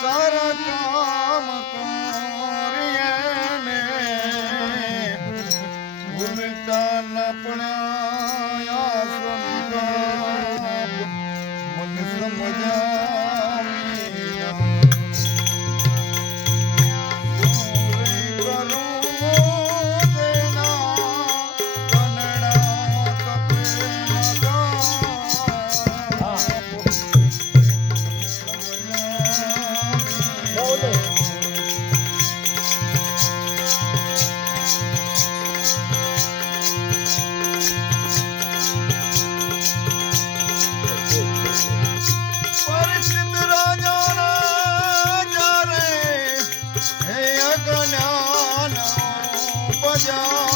સરકામ કા जा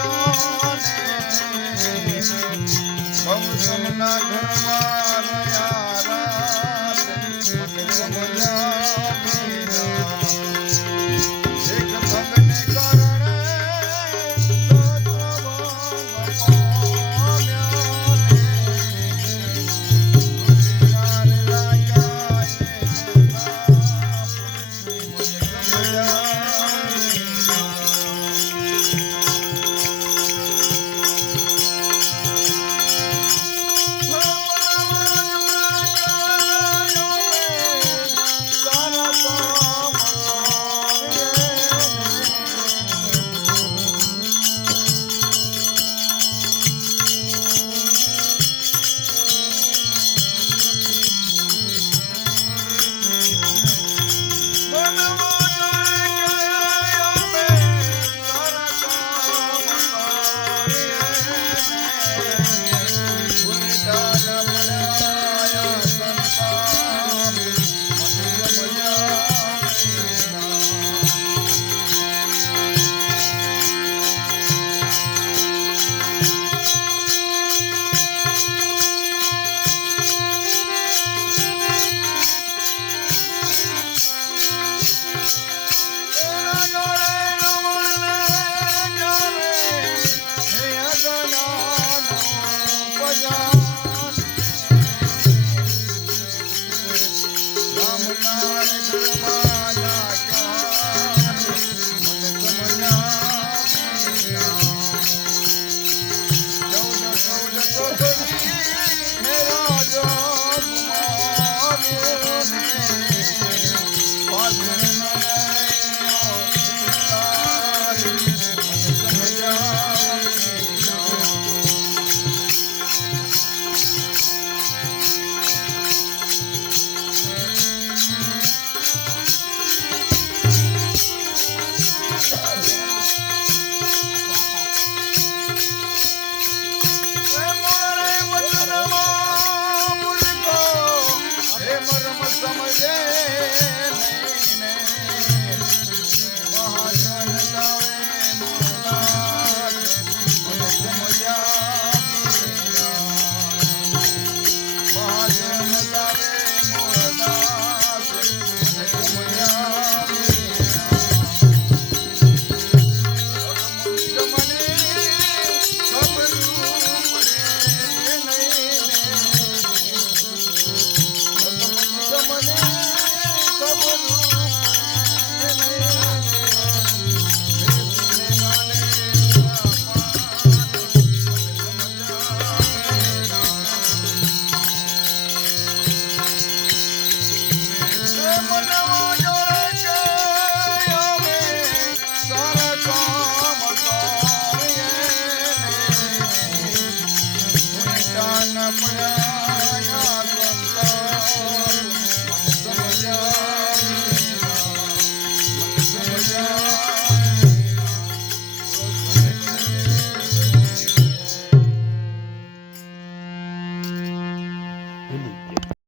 olhar.